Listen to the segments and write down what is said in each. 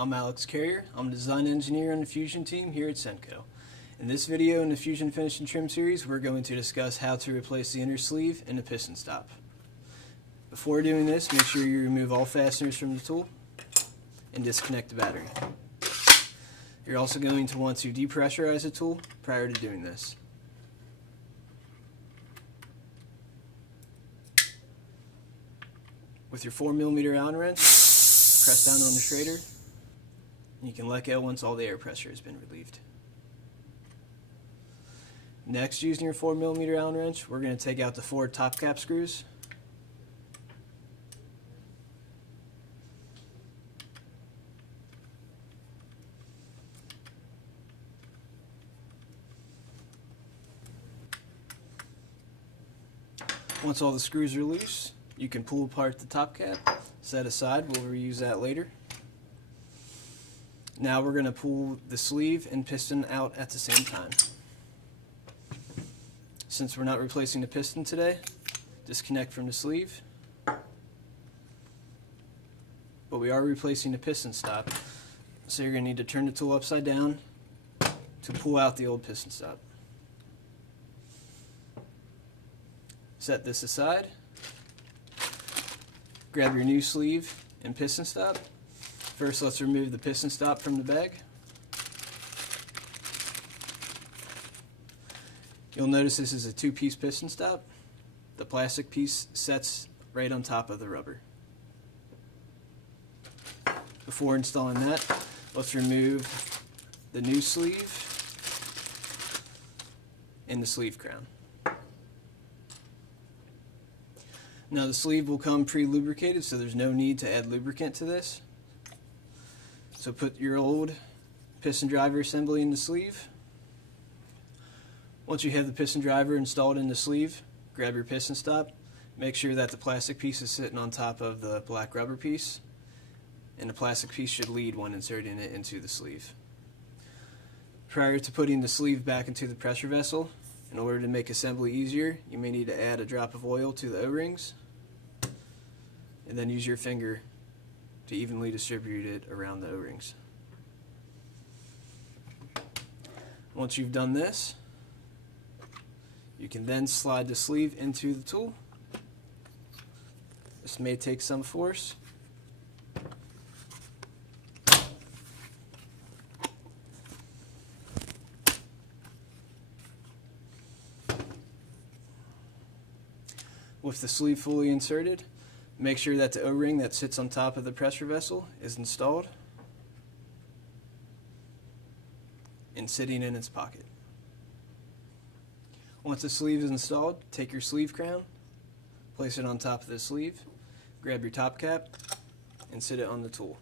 I'm Alex Carrier. I'm a design engineer on the Fusion team here at Senco. In this video in the Fusion Finish and Trim series, we're going to discuss how to replace the inner sleeve and the piston stop. Before doing this, make sure you remove all fasteners from the tool and disconnect the battery. You're also going to want to depressurize the tool prior to doing this. With your 4mm Allen wrench, press down on the schrader, and you can let go once all the air pressure has been relieved. Next, using your 4mm Allen wrench, we're going to take out the 4 top cap screws. Once all the screws are loose, you can pull apart the top cap, set aside, we'll reuse that later. Now we're going to pull the sleeve and piston out at the same time. Since we're not replacing the piston today, disconnect from the sleeve. But we are replacing the piston stop, so you're going to need to turn the tool upside down to pull out the old piston stop. Set this aside. Grab your new sleeve and piston stop. First, let's remove the piston stop from the bag. You'll notice this is a 2-piece piston stop. The plastic piece sets right on top of the rubber. Before installing that, let's remove the new sleeve and the sleeve crown. Now the sleeve will come pre-lubricated, so there's no need to add lubricant to this. So put your old piston driver assembly in the sleeve. Once you have the piston driver installed in the sleeve, grab your piston stop. Make sure that the plastic piece is sitting on top of the black rubber piece, and the plastic piece should lead when inserting it into the sleeve. Prior to putting the sleeve back into the pressure vessel, in order to make assembly easier, you may need to add a drop of oil to the O-rings, and then use your finger to evenly distribute it around the O-rings. Once you've done this, you can then slide the sleeve into the tool. This may take some force. With the sleeve fully inserted, make sure that the O-ring that sits on top of the pressure vessel is installed and sitting in its pocket. Once the sleeve is installed, take your sleeve crown, place it on top of the sleeve, grab your top cap, and sit it on the tool.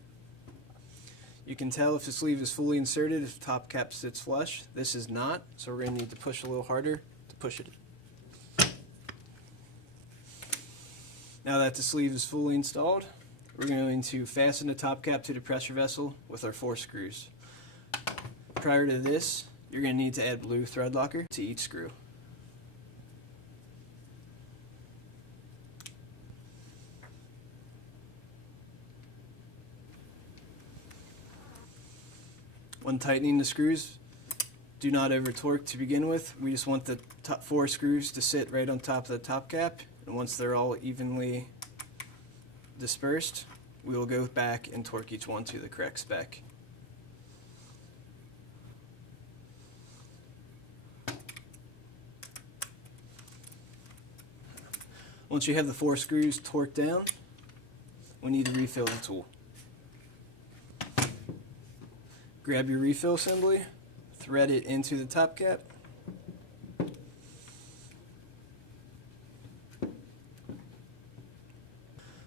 You can tell if the sleeve is fully inserted if the top cap sits flush. This is not, so we're going to need to push a little harder to push it. Now that the sleeve is fully installed, we're going to fasten the top cap to the pressure vessel with our 4 screws. Prior to this, you're going to need to add blue thread locker to each screw. When tightening the screws, do not over torque to begin with. We just want the top 4 screws to sit right on top of the top cap. And once they're all evenly dispersed, we will go back and torque each one to the correct spec. Once you have the 4 screws torqued down, we need to refill the tool. Grab your refill assembly, thread it into the top cap.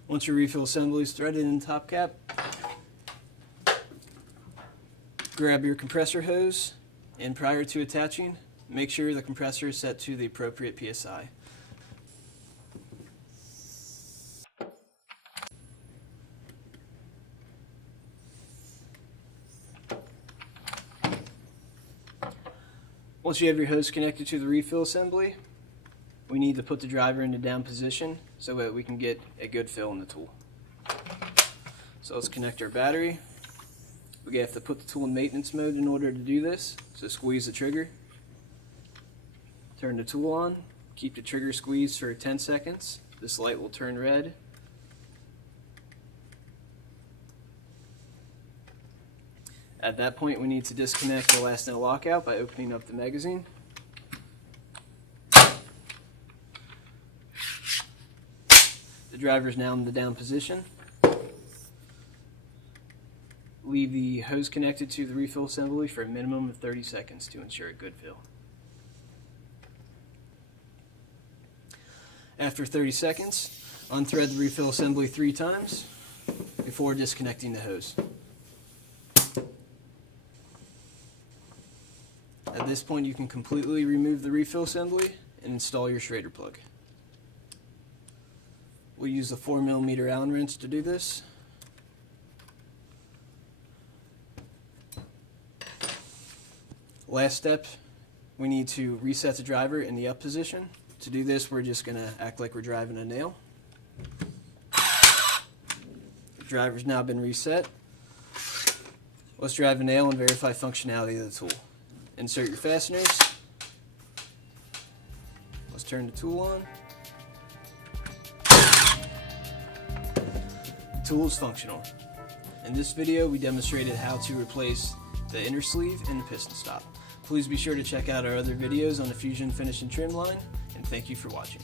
Once your refill assembly is threaded in the top cap, grab your compressor hose, and prior to attaching, make sure the compressor is set to the appropriate PSI. Once you have your hose connected to the refill assembly, we need to put the driver into down position so that we can get a good fill in the tool. So let's connect our battery. We have to put the tool in maintenance mode in order to do this. So squeeze the trigger, turn the tool on, keep the trigger squeezed for 10 seconds. This light will turn red. At that point, we need to disconnect the last net lockout by opening up the magazine. The driver is now in the down position. Leave the hose connected to the refill assembly for a minimum of 30 seconds to ensure a good fill. After 30 seconds, unthread the refill assembly 3 times before disconnecting the hose. At this point, you can completely remove the refill assembly and install your Schrader plug. We'll use a 4mm Allen wrench to do this. Last step, we need to reset the driver in the up position. To do this, we're just going to act like we're driving a nail. The driver's now been reset. Let's drive a nail and verify functionality of the tool. Insert your fasteners. Let's turn the tool on. The tool is functional. In this video, we demonstrated how to replace the inner sleeve and the piston stop. Please be sure to check out our other videos on the Fusion finish and trim line, and thank you for watching.